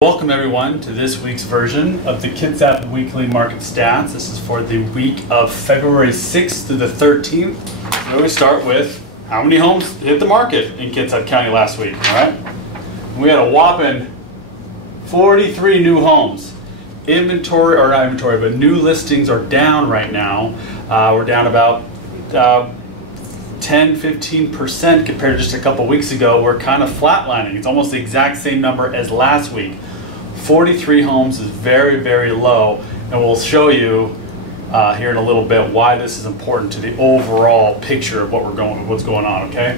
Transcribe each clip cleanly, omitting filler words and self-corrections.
Welcome everyone to this week's version of the Kitsap Weekly Market Stats. This is for the week of February 6th to the 13th. So we start with how many homes hit the market in Kitsap County last week, all right? We had a whopping 43 new homes. Inventory, or not inventory, but new listings are down right now. We're down about 10–15% compared to just a couple weeks ago. We're kind of flatlining. It's almost the exact same number as last week. 43 homes is very, very low, and we'll show you here in a little bit why this is important to the overall picture of what's going on. Okay,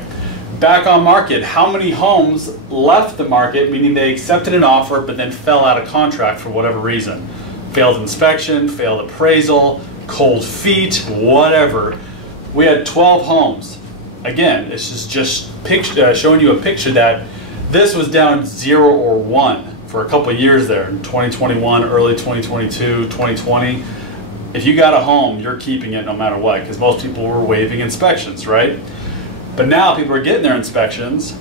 back on market. How many homes left the market, meaning they accepted an offer but then fell out of contract for whatever reason? Failed inspection, failed appraisal, cold feet, whatever. We had 12 homes. Again, this is just showing you a picture that this was down 0 or 1 for a couple of years there in 2021, early 2022, 2020. If you got a home, you're keeping it no matter what, because most people were waiving inspections, right? But now people are getting their inspections,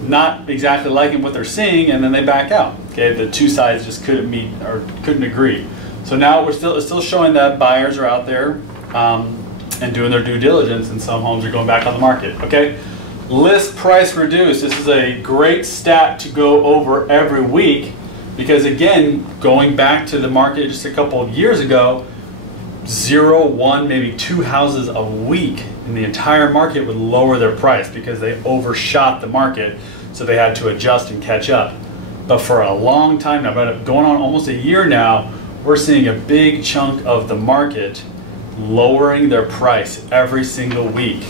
not exactly liking what they're seeing, and then they back out. Okay, the two sides just couldn't meet or couldn't agree. So now it's still showing that buyers are out there and doing their due diligence, and some homes are going back on the market. Okay, list price reduced. This is a great stat to go over every week, because again, going back to the market just a couple of years ago, 0, 1, maybe 2 houses a week in the entire market would lower their price because they overshot the market, so they had to adjust and catch up. But for a long time now, going on almost a year now, we're seeing a big chunk of the market lowering their price every single week.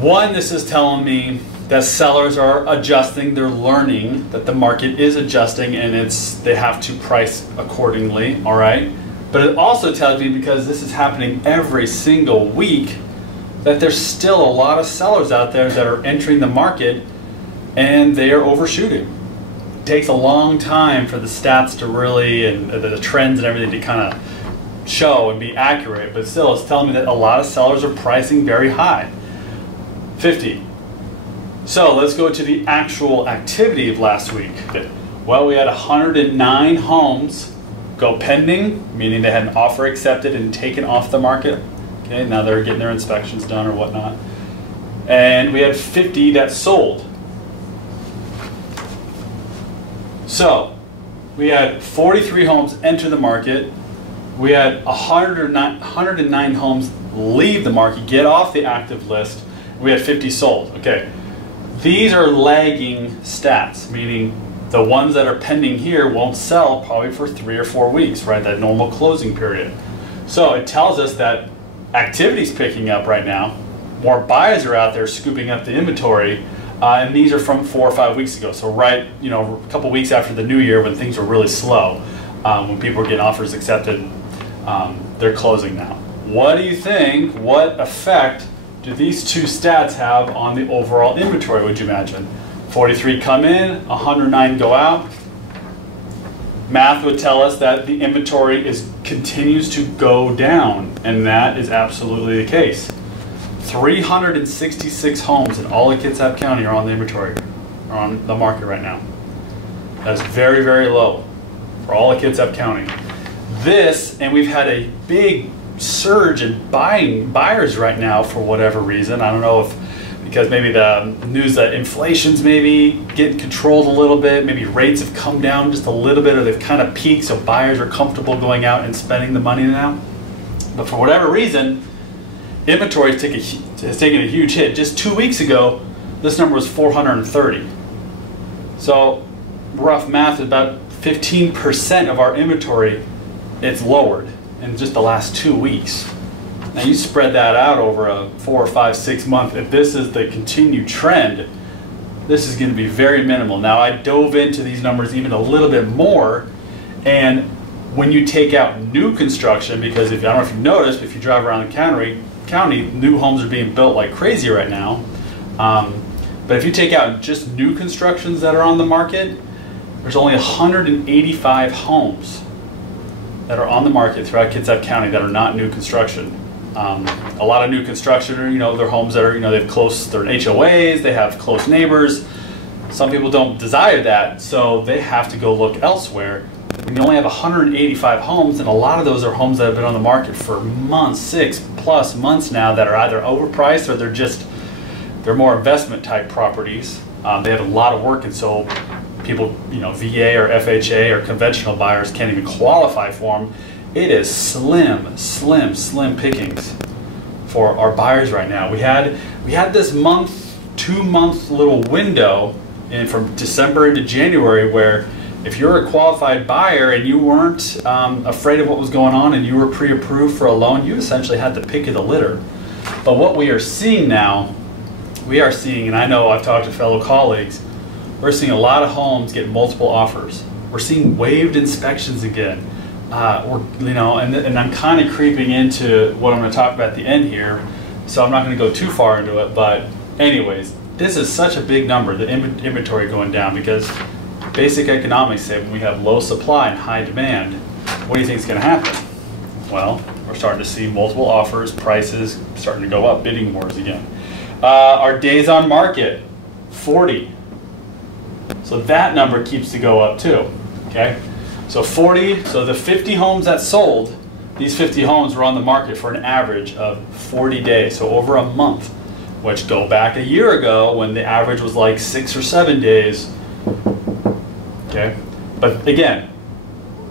One, this is telling me that sellers are adjusting. They're learning that the market is adjusting, and they have to price accordingly, all right? But it also tells me, because this is happening every single week, that there's still a lot of sellers out there that are entering the market and they are overshooting. It takes a long time for the stats to really, and the trends and everything to kind of show and be accurate, but still it's telling me that a lot of sellers are pricing very high. 50. So let's go to the actual activity of last week. Well, we had 109 homes go pending, meaning they had an offer accepted and taken off the market. Okay, now they're getting their inspections done or whatnot. And we had 50 that sold. So we had 43 homes enter the market. We had 109 homes leave the market, get off the active list. We had 50 sold. Okay, these are lagging stats, meaning the ones that are pending here won't sell probably for 3 or 4 weeks, right? That normal closing period. So it tells us that activity's picking up right now. More buyers are out there scooping up the inventory, and these are from 4 or 5 weeks ago. So right, a couple weeks after the new year, when things were really slow, when people were getting offers accepted, they're closing now. What do you think? What effect do these two stats have on the overall inventory, would you imagine? 43 come in, 109 go out. Math would tell us that the inventory continues to go down, and that is absolutely the case. 366 homes in all of Kitsap County are on the inventory, are on the market right now. That's very, very low for all of Kitsap County. And we've had a big surge in buyers right now for whatever reason. I don't know if because maybe the news that inflation's maybe getting controlled a little bit, maybe rates have come down just a little bit, or they've kind of peaked, so buyers are comfortable going out and spending the money now. But for whatever reason, inventory has taken a huge hit. Just 2 weeks ago, this number was 430. So rough math, about 15% of our inventory, it's lowered in just the last 2 weeks. Now you spread that out over a 4 or 5, 6 month. If this is the continued trend, this is going to be very minimal. Now I dove into these numbers even a little bit more, and when you take out new construction, because I don't know if you've noticed, but if you drive around the county, new homes are being built like crazy right now. But if you take out just new constructions that are on the market, there's only 185 homes that are on the market throughout Kitsap County that are not new construction. A lot of new construction are, they're homes that are, they're in HOAs, they have close neighbors. some people don't desire that, so they have to go look elsewhere. When you only have 185 homes, and a lot of those are homes that have been on the market for months, 6+ months now, that are either overpriced or they're more investment type properties. They have a lot of work, and so people, VA or FHA or conventional buyers can't even qualify for them. It is slim pickings for our buyers right now. We had this 2-month little window from December into January where if you're a qualified buyer and you weren't afraid of what was going on and you were pre-approved for a loan, you essentially had the pick of the litter. But what we are seeing now, and I know I've talked to fellow colleagues, we're seeing a lot of homes get multiple offers. We're seeing waived inspections again. And I'm kind of creeping into what I'm going to talk about at the end here, so I'm not going to go too far into it. But anyways, this is such a big number, the inventory going down, because basic economics say when we have low supply and high demand, what do you think is going to happen? Well, we're starting to see multiple offers, prices starting to go up, bidding wars again. Our days on market, 40. So that number keeps to go up too, okay? So 40, so the 50 homes that sold, these 50 homes were on the market for an average of 40 days, so over a month, which go back a year ago when the average was like 6 or 7 days, okay? But again,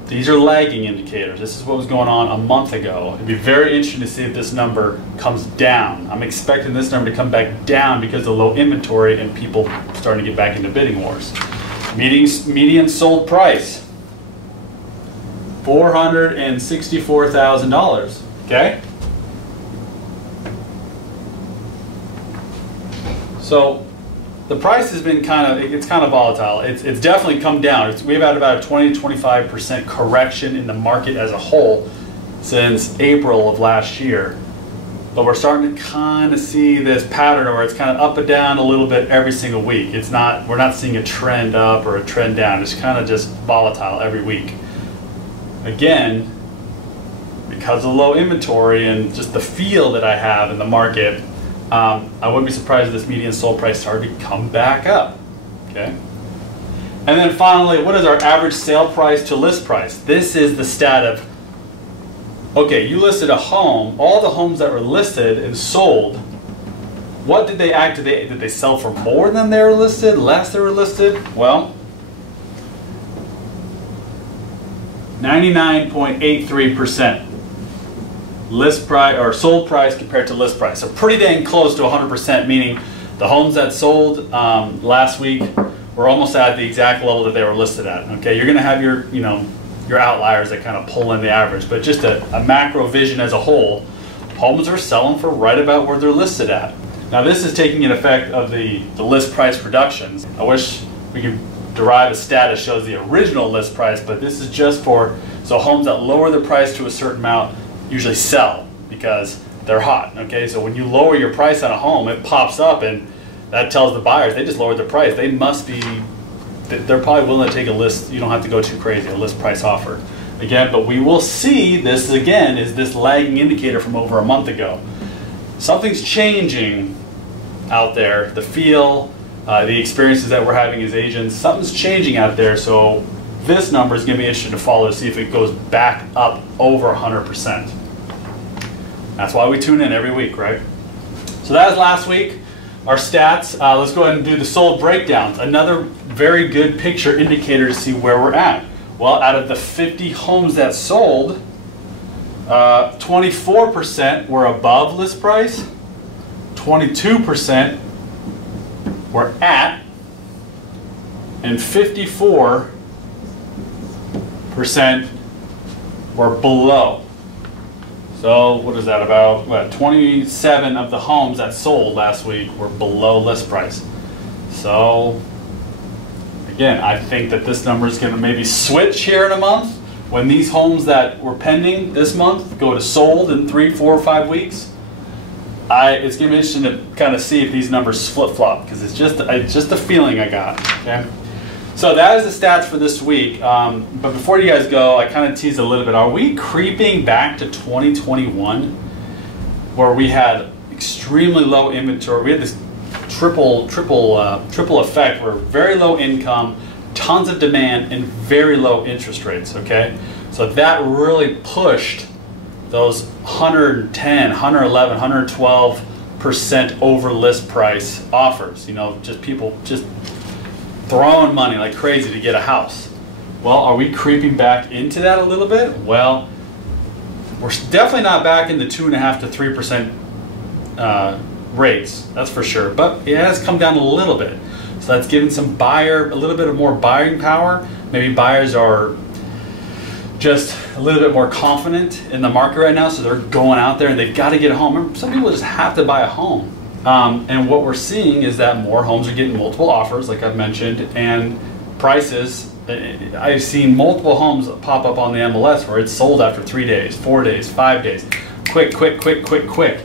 these are lagging indicators. This is what was going on a month ago. It'd be very interesting to see if this number comes down. I'm expecting this number to come back down because of low inventory and people starting to get back into bidding wars. Median sold price, $464,000, okay? So the price has been it's kind of volatile. It's definitely come down. We've had about a 20 to 25% correction in the market as a whole since April of last year. But we're starting to kind of see this pattern where it's kind of up and down a little bit every single week. We're not seeing a trend up or a trend down. It's kind of just volatile every week. Again, because of low inventory and just the feel that I have in the market, I wouldn't be surprised if this median sold price started to come back up, okay? And then finally, what is our average sale price to list price? This is the stat of, okay, you listed a home, all the homes that were listed and sold, what did they did they sell for more than they were listed, less they were listed? Well, 99.83% list price or sold price compared to list price. So pretty dang close to 100%, meaning the homes that sold last week were almost at the exact level that they were listed at. Okay, you're going to have your outliers that kind of pull in the average, but just a macro vision as a whole, homes are selling for right about where they're listed at. Now this is taking an effect of the list price reductions. I wish we could derive a stat that shows the original list price, but this is just for, so homes that lower the price to a certain amount usually sell because they're hot, okay? So when you lower your price on a home, it pops up and that tells the buyers they just lowered their price. They must be, they're probably willing to take a list, you don't have to go too crazy, a list price offer. Again, but we will see this again is this lagging indicator from over a month ago. Something's changing out there, the feel, the experiences that we're having as agents, something's changing out there, so this number is going to be interesting to follow to see if it goes back up over 100%. That's why we tune in every week, right? So that was last week, our stats. Let's go ahead and do the sold breakdowns. Another very good picture indicator to see where we're at. Well, out of the 50 homes that sold, 24% were above list price, 22% were at, and 54% were below. So what is that, about what, 27 of the homes that sold last week were below list price. So again, I think that this number is going to maybe switch here in a month when these homes that were pending this month go to sold in 3, 4, or 5 weeks. It's going to be interesting to kind of see if these numbers flip-flop because it's just the feeling I got. Okay. So that is the stats for this week. But before you guys go, I kind of teased a little bit. Are we creeping back to 2021 where we had extremely low inventory? We had this triple effect where very low income, tons of demand, and very low interest rates, okay? So that really pushed those 110, 111, 112% over list price offers. You know, just people just throwing money like crazy to get a house. Well, are we creeping back into that a little bit? Well, we're definitely not back in the 2.5 to 3% rates, that's for sure. But it has come down a little bit. So that's giving some buyer a little bit of more buying power. Maybe buyers are just a little bit more confident in the market right now, so they're going out there and they've got to get a home. Remember, some people just have to buy a home. And what we're seeing is that more homes are getting multiple offers, like I've mentioned, and prices. I've seen multiple homes pop up on the MLS where it's sold after 3 days, 4 days, 5 days. Quick, quick, quick, quick, quick.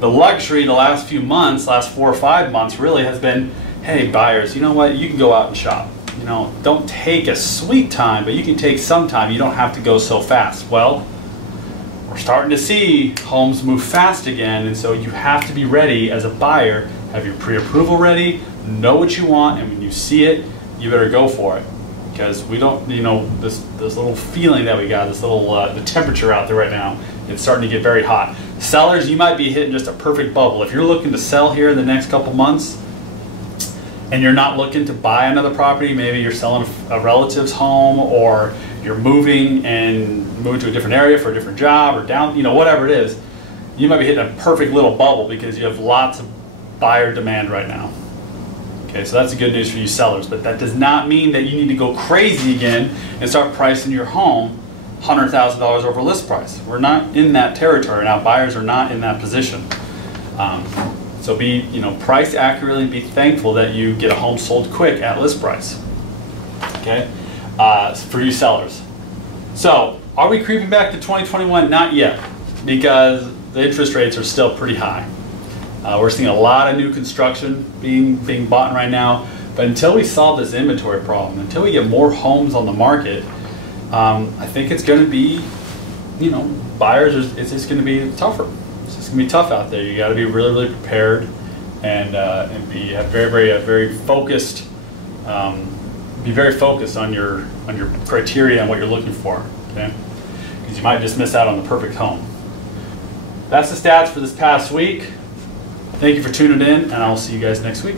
The luxury the last few months, last 4 or 5 months really has been, hey buyers, you know what, you can go out and shop. You know, don't take a sweet time, but you can take some time. You don't have to go so fast. Well, we're starting to see homes move fast again, and so you have to be ready as a buyer, have your pre-approval ready, know what you want, and when you see it, you better go for it. Because we don't, you know, this little feeling that we got, this little, the temperature out there right now, it's starting to get very hot. Sellers, you might be hitting just a perfect bubble. If you're looking to sell here in the next couple months, and you're not looking to buy another property, maybe you're selling a relative's home, or you're moving to a different area for a different job, or down, you know, whatever it is, you might be hitting a perfect little bubble because you have lots of buyer demand right now. Okay, so that's the good news for you sellers, but that does not mean that you need to go crazy again and start pricing your home $100,000 over list price. We're not in that territory now. Buyers are not in that position. So be, you know, price accurately and be thankful that you get a home sold quick at list price. Okay, for you sellers. So are we creeping back to 2021? Not yet, because the interest rates are still pretty high. We're seeing a lot of new construction being bought right now, but until we solve this inventory problem, until we get more homes on the market, I think it's going to be, you know, buyers, it's just going to be tougher. It's just going to be tough out there. You got to be really, really prepared and be very focused. Be very focused on your criteria and what you're looking for. Okay, because you might just miss out on the perfect home. That's the stats for this past week. Thank you for tuning in, and I'll see you guys next week.